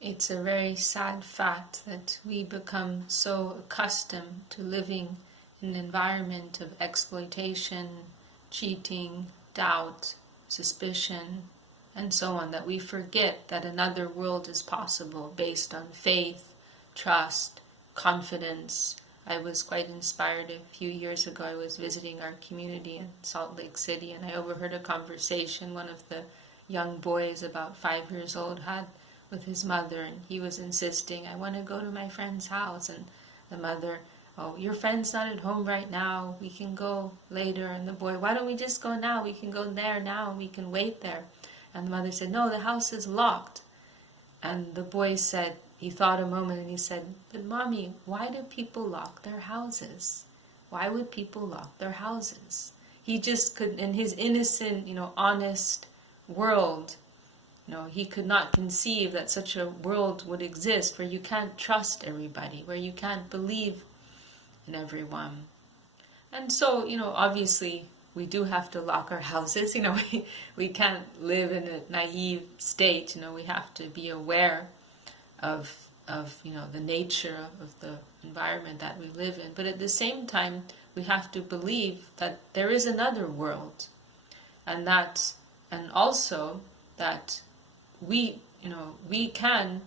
It's a very sad fact that we become so accustomed to living in an environment of exploitation, cheating, doubt, suspicion, and so on, that we forget that another world is possible based on faith, trust, confidence. I was quite inspired a few years ago. I was visiting our community in Salt Lake City, and I overheard a conversation one of the young boys, about 5 years old, had with his mother, and he was insisting, I want to go to my friend's house. And the mother, oh, your friend's not at home right now, we can go later. And the boy, why don't we just go now? We can go there now and we can wait there. And the mother said, no, the house is locked. And the boy said, he thought a moment and he said, but mommy, why do people lock their houses? Why would people lock their houses? He just could, in his innocent, honest world, he could not conceive that such a world would exist where you can't trust everybody, where you can't believe in everyone. And so, obviously, we do have to lock our houses. We can't live in a naive state. We have to be aware of the nature of the environment that we live in. But at the same time, we have to believe that there is another world, and also that we can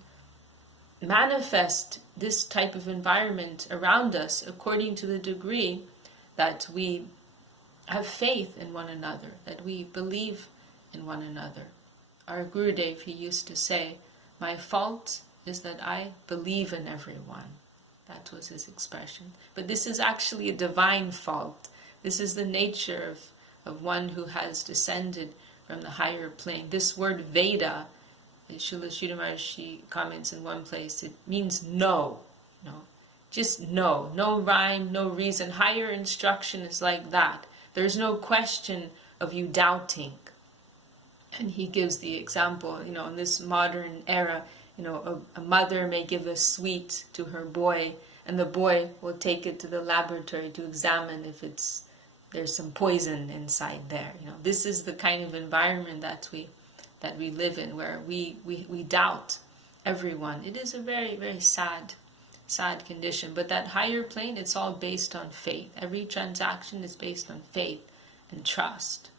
manifest this type of environment around us according to the degree that we have faith in one another, that we believe in one another. Our Gurudev, he used to say, my fault is that I believe in everyone. That was his expression. But this is actually a divine fault. This is the nature of one who has descended from the higher plane. This word Veda, Srila Sridhar Maharshi comments in one place, it means no. Just no. No rhyme, no reason. Higher instruction is like that. There's no question of you doubting. And he gives the example, in this modern era, a mother may give a sweet to her boy, and the boy will take it to the laboratory to examine if there's some poison inside there. This is the kind of environment that we live in, where we doubt everyone. It is a very, very sad condition. But that higher plane, it's all based on faith. Every transaction is based on faith and trust.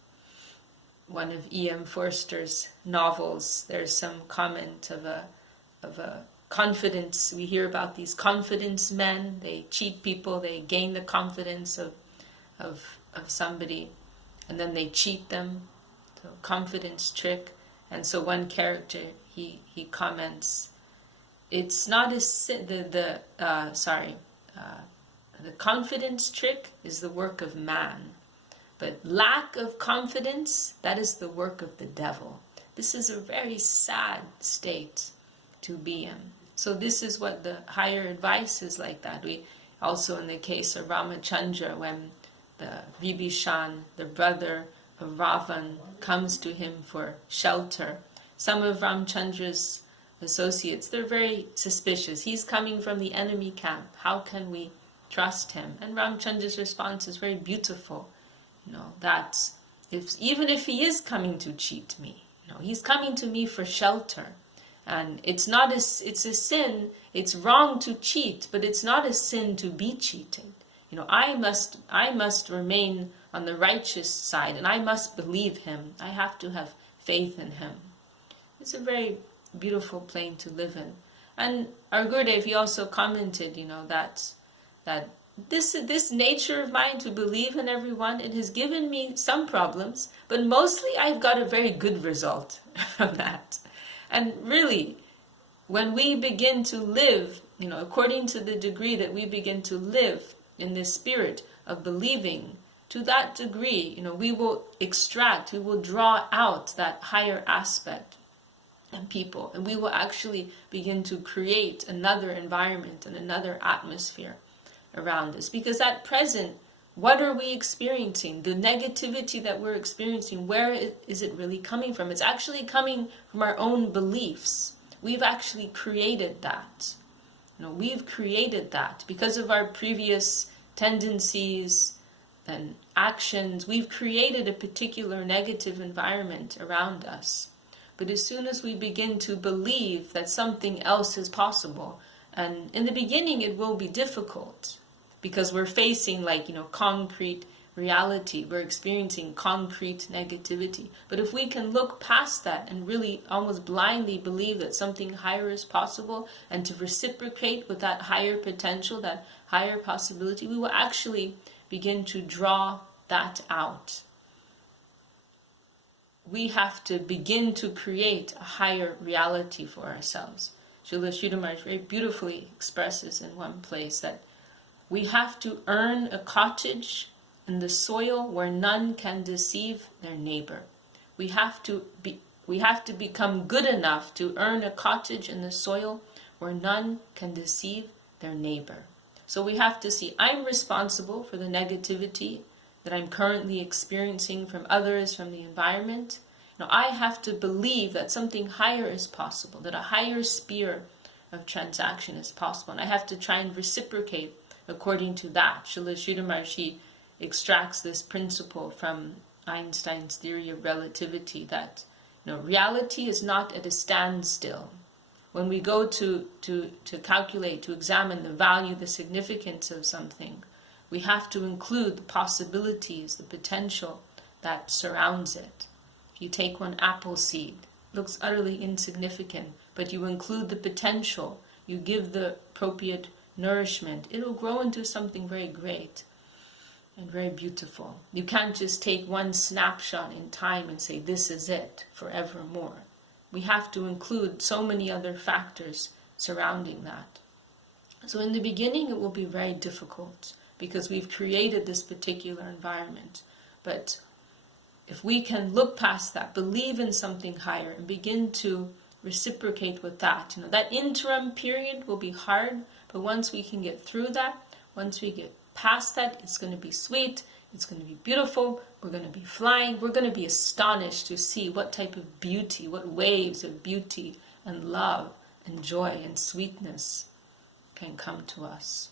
One of E.M. Forster's novels, there's some comment of a confidence. We hear about these confidence men. They cheat people. They gain the confidence of somebody, and then they cheat them. So confidence trick. And so one character, he comments, it's not the confidence trick is the work of man, but lack of confidence, that is the work of the devil. This is a very sad state to be in. So this is what the higher advice is like that. We also, in the case of Ramachandra, when the Vibhishan, the brother of Ravan, comes to him for shelter, some of Ramachandra's associates, they're very suspicious. He's coming from the enemy camp. How can we trust him? And Ramachandra's response is very beautiful. That even if he is coming to cheat me, he's coming to me for shelter. And it's a sin. It's wrong to cheat, but it's not a sin to be cheated. I must remain on the righteous side, and I must believe him. I have to have faith in him. It's a very beautiful plane to live in. And our Gurudev, he also commented, that this nature of mine to believe in everyone, it has given me some problems, but mostly I've got a very good result from that. And really, when we begin to live, according to the degree that we begin to live in this spirit of believing, to that degree, we will draw out that higher aspect in people, and we will actually begin to create another environment and another atmosphere around us. Because at present, what are we experiencing? The negativity that we're experiencing, where is it really coming from? It's actually coming from our own beliefs. We've actually created that. We've created that because of our previous tendencies and actions. We've created a particular negative environment around us. But as soon as we begin to believe that something else is possible, and in the beginning it will be difficult because we're facing concrete reality, we're experiencing concrete negativity. But if we can look past that and really almost blindly believe that something higher is possible, and to reciprocate with that higher potential, that higher possibility, we will actually begin to draw that out. We have to begin to create a higher reality for ourselves. Srila Sridhar Maharaj very beautifully expresses in one place that we have to earn a cottage in the soil where none can deceive their neighbor. We have to become good enough to earn a cottage in the soil where none can deceive their neighbor. So we have to see, I'm responsible for the negativity that I'm currently experiencing from others, from the environment. Now I have to believe that something higher is possible, that a higher sphere of transaction is possible, and I have to try and reciprocate according to that. Srila Sridhar Maharaj extracts this principle from Einstein's theory of relativity, that reality is not at a standstill. When we go to calculate, to examine the value, the significance of something, we have to include the possibilities, the potential that surrounds it. If you take one apple seed, it looks utterly insignificant, but you include the potential, you give the appropriate nourishment, it'll grow into something very great and very beautiful. You can't just take one snapshot in time and say, this is it forevermore. We have to include so many other factors surrounding that. So in the beginning it will be very difficult because we've created this particular environment. But if we can look past that, believe in something higher, and begin to reciprocate with that, that interim period will be hard, but once we can get through that, once we get past that, it's going to be sweet, it's going to be beautiful, we're going to be flying, we're going to be astonished to see what type of beauty, what waves of beauty and love and joy and sweetness can come to us.